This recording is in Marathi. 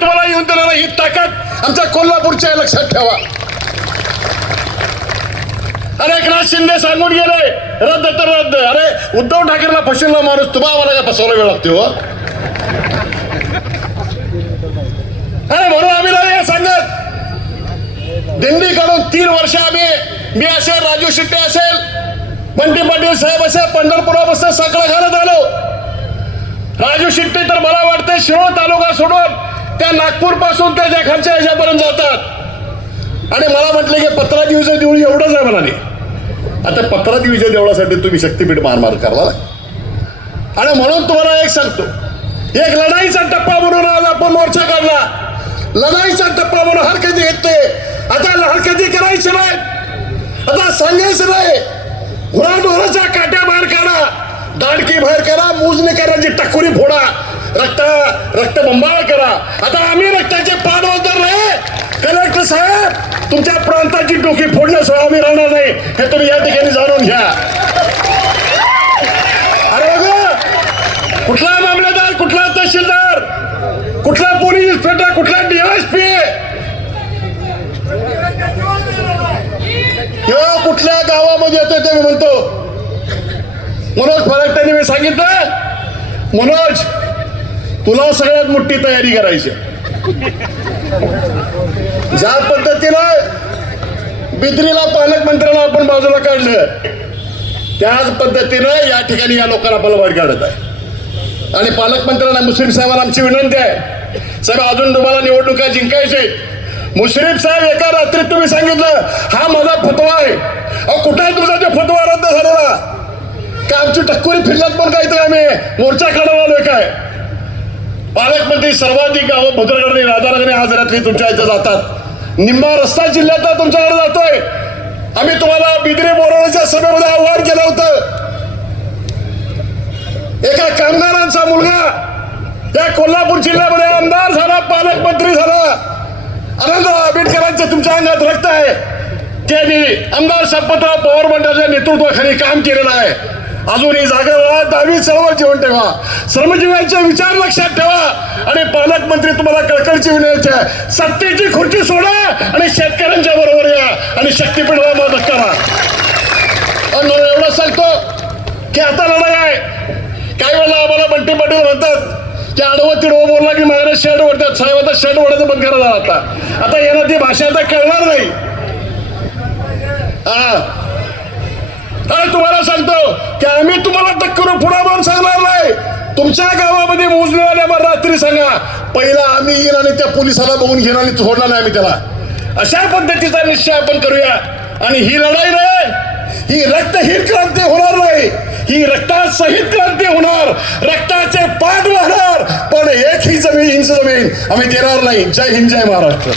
तुम्हाला येऊन देणार ही ताकद आमच्या कोल्हापूरच्या आहे, लक्षात ठेवा. अरे एकनाथ शिंदे सांगून गेले रद्द तर रद्द. अरे उद्धव ठाकरेला फसवला माणूस तुम्हाला का फसवला वेळ लागते हो. अरे म्हणून आम्ही नाही सांगत. दिंडी काढून 3 वर्ष आम्ही, मी असेल, राजू शेट्टी असेल, बंटी पाटील साहेब असेल, पंढरपुरापासून साखळा घालत आलो. राजू शेट्टी तर मला वाटतं शिरोळ तालुका सोडून त्या नागपूर पासून त्या खालच्या ह्याच्यापर्यंत जातात. आणि मला म्हटलं की पत्रादी विजय देऊळ एवढंच आहे म्हणाले. आता पत्रादी विजय देवळासाठी तुम्ही शक्तीपीठ मारमार करला. आणि म्हणून तुम्हाला एक सांगतो, एक लढाईचा टप्पा म्हणून आज आपण मोर्चा काढला. लढाईचा टप्पा म्हणून हरकती घेते. आता हरकती करायची नाही, आता सांगायचं नाही. घोडाढोराच्या काट्या बाहेर काढा, दांडकी बाहेर करा, मोजणी करायची टकुरी फोडा, रक्त बंबाळ करा. आता आम्ही रक्ताचे पान उधर नाही. कलेक्टर साहेब तुमच्या प्रांताची डोकी फोडण्याशिवाय आम्ही राहणार नाही, हे तुम्ही या ठिकाणी जाणून घ्या. अरे बघा, कुठला मामलेदार, कुठला तहसीलदार, कुठला पोलीस इन्स्पेक्टर, कुठला DSP किंवा कुठल्या गावामध्ये येतोय ते मी म्हणतो. मनोज फराट्यांनी मी सांगितलं, मनोज तुला सगळ्यात मोठी तयारी करायची. ज्या पद्धतीनं बिद्रीला पालकमंत्र्याला आपण बाजूला काढलं, त्याच पद्धतीनं या ठिकाणी या लोकांना आपल्याला बाहेर काढत आहे. आणि पालकमंत्र्यांना, मुश्रीफ साहेबांना आमची विनंती आहे, साहेब अजून तुम्हाला निवडणुका जिंकायचे. मुश्रीफ साहेब एका रात्रीत तुम्ही सांगितलं हा माझा फतवा आहे. अहो कुठे आहे तुमचा ते फतवा रद्द झालेला? का आमची टक्कुरी फिरल्यात पण काहीतरी आम्ही मोर्चा काढायला आलोय काय? पालकमंत्री सर्वाधिक गावं भद्रगड आणि राधानगरी आजारातली तुमच्या इथं जातात. निम्मा रस्ता जिल्ह्यातला तुमच्याकडे जातोय. आम्ही तुम्हाला बिद्री बोराळ्याच्या सभेमध्ये आव्हान केलं होतं. एका कामगारांचा मुलगा या कोल्हापूर जिल्ह्यामध्ये आमदार झाला, पालकमंत्री झाला. आनंदराव आंबेडकरांचं तुमच्या अंगात रक्त आहे. त्यांनी आमदार शपथराव पवार मंडळाच्या नेतृत्वाखाली काम केलेलं आहे. अजूनही जागेवर 10वी चळवळ जीवन ठेवा, श्रमजीवांचे विचार लक्षात ठेवा. आणि पालकमंत्री तुम्हाला कळकळीची विनंती आहे, सत्तेची खुर्ची सोडा आणि शेतकऱ्यांच्या बरोबर या आणि शक्तीपीठाला मदत करा. आणि एवढं सांगतो की आता लढाई आहे. काही वेळेला आम्हाला बंटी पाटील म्हणतात की आडवं तिडवं बोलला की माझ्या शर्ट ओढतात. साहेब आता शर्ट ओढायचं बंद करा. आता यांना ती भाषा आता कळणार नाही. तुम्हाला सांगतो की आम्ही तुम्हाला टक्कर पुढा म्हणून सांगणार नाही. तुमच्या गावामध्ये मोजणीवाल्यावर रात्री सांगा, पहिला आम्ही येईन आणि त्या पोलिसाला बघून घेणार आणि सोडणार नाही आम्ही त्याला. अशा पद्धतीचा निश्चय आपण करूया. आणि ही लढाई नाही, ही रक्तहीन क्रांती होणार नाही, ही रक्तात सहित क्रांती होणार. रक्ताचे पाठ वाहणार, पण एक ही जमीन आम्ही देणार नाही. जय हिंद, जय महाराष्ट्र.